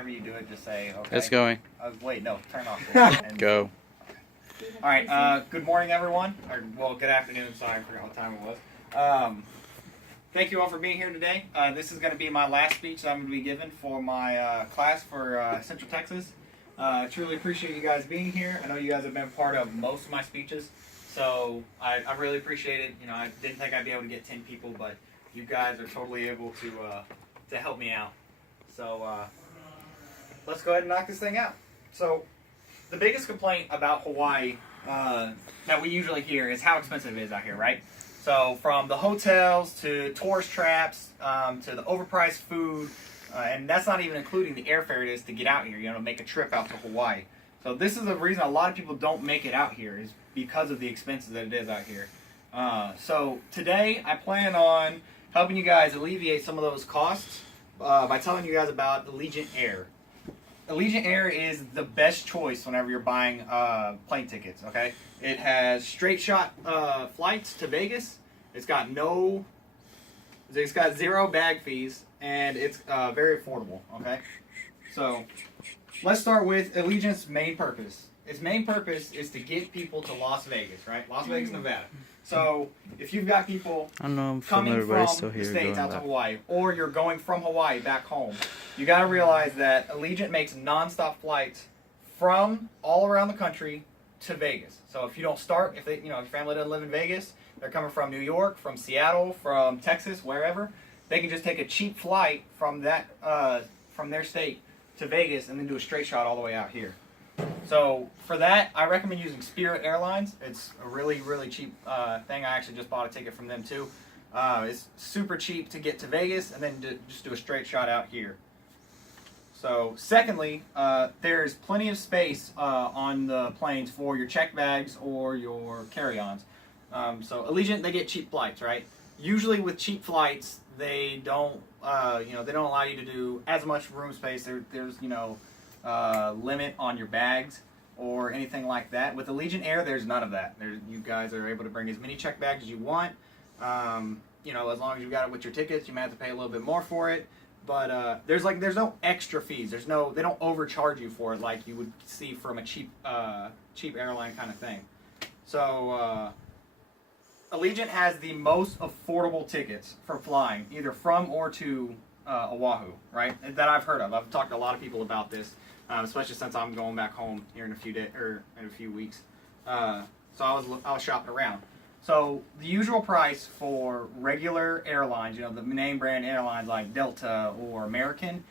Whenever you do it, just say, okay. It's going. Wait, no, turn off. And Go. All right, good morning, everyone. Or, well, good afternoon. Sorry, I forgot what time it was. Thank you all for being here today. This is going to be my last speech that I'm going to be giving for my class for Central Texas. I truly appreciate you guys being here. I know you guys have been part of most of my speeches, so I really appreciate it. You know, I didn't think I'd be able to get 10 people, but you guys are totally able to help me out. So let's go ahead and knock this thing out. So the biggest complaint about Hawaii that we usually hear is how expensive it is out here, right? So from the hotels to tourist traps to the overpriced food, and that's not even including the airfare it is to get out here, you know, to make a trip out to Hawaii. So this is the reason a lot of people don't make it out here, is because of the expenses that it is out here. So today I plan on helping you guys alleviate some of those costs by telling you guys about Allegiant Air. Allegiant Air is the best choice whenever you're buying plane tickets, okay? It has straight shot flights to Vegas. It's got zero bag fees, and it's very affordable, okay? So let's start with Allegiant's main purpose. Its main purpose is to get people to Las Vegas, right? Las Vegas, Nevada. So if you've got people coming from the States out to Hawaii, or you're going from Hawaii back home, you got to realize that Allegiant makes nonstop flights from all around the country to Vegas. So if you don't start, if your family doesn't live in Vegas, they're coming from New York, from Seattle, from Texas, wherever, they can just take a cheap flight from their state to Vegas and then do a straight shot all the way out here. So for that, I recommend using Spirit Airlines. It's a really, really cheap thing. I actually just bought a ticket from them too. It's super cheap to get to Vegas and then just do a straight shot out here. So secondly, there's plenty of space on the planes for your check bags or your carry-ons. So Allegiant, they get cheap flights, right? Usually with cheap flights, they don't allow you to do as much room space. There's limit on your bags or anything like that. With Allegiant Air, there's none of that. You guys are able to bring as many check bags as you want. As long as you got it with your tickets, you might have to pay a little bit more for it. But there's no extra fees. They don't overcharge you for it like you would see from a cheap airline kind of thing. So Allegiant has the most affordable tickets for flying, either from or to Oahu, right? That I've heard of. I've talked to a lot of people about this, especially since I'm going back home here in a few weeks. So I was shopping around. So the usual price for regular airlines, the name brand airlines like Delta or American,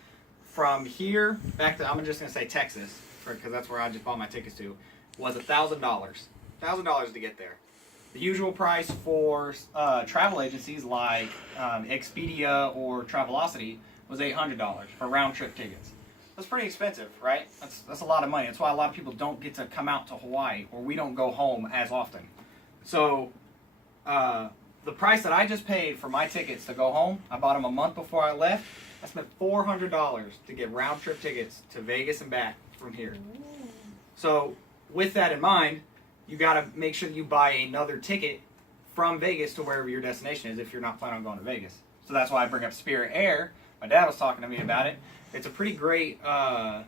from here back to, I'm just going to say Texas, because that's where I just bought my tickets to, was $1,000. $1,000 to get there. The usual price for travel agencies like Expedia or Travelocity was $800 for round trip tickets. That's pretty expensive, right? That's a lot of money. That's why a lot of people don't get to come out to Hawaii, or we don't go home as often. So the price that I just paid for my tickets to go home, I bought them a month before I left. I spent $400 to get round trip tickets to Vegas and back from here. So with that in mind, you got to make sure that you buy another ticket from Vegas to wherever your destination is if you're not planning on going to Vegas. So that's why I bring up Spirit Air. My dad was talking to me about it. It's a pretty great airline.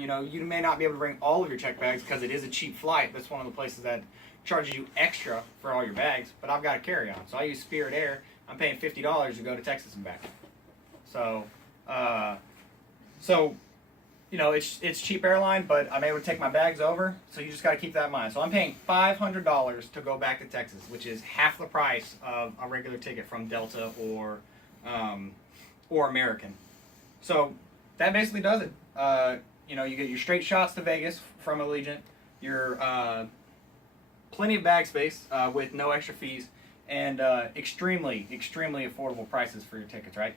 You may not be able to bring all of your check bags because it is a cheap flight. That's one of the places that charges you extra for all your bags. But I've got a carry-on, so I use Spirit Air. I'm paying $50 to go to Texas and back. So, it's cheap airline, but I'm able to take my bags over, so you just got to keep that in mind. So I'm paying $500 to go back to Texas, which is half the price of a regular ticket from Delta or American. So that basically does it. You get your straight shots to Vegas from Allegiant, your plenty of bag space with no extra fees, and extremely, extremely affordable prices for your tickets, right?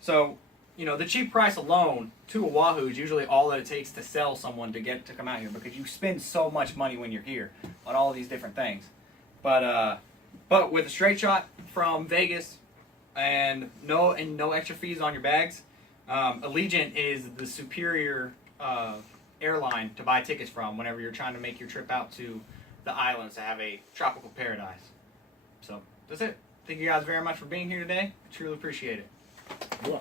So the cheap price alone to Oahu is usually all that it takes to sell someone to come out here, because you spend so much money when you're here on all these different things. But with a straight shot from Vegas and no extra fees on your bags, Allegiant is the superior airline to buy tickets from whenever you're trying to make your trip out to the islands to have a tropical paradise. So that's it. Thank you guys very much for being here today. I truly appreciate it. Yeah.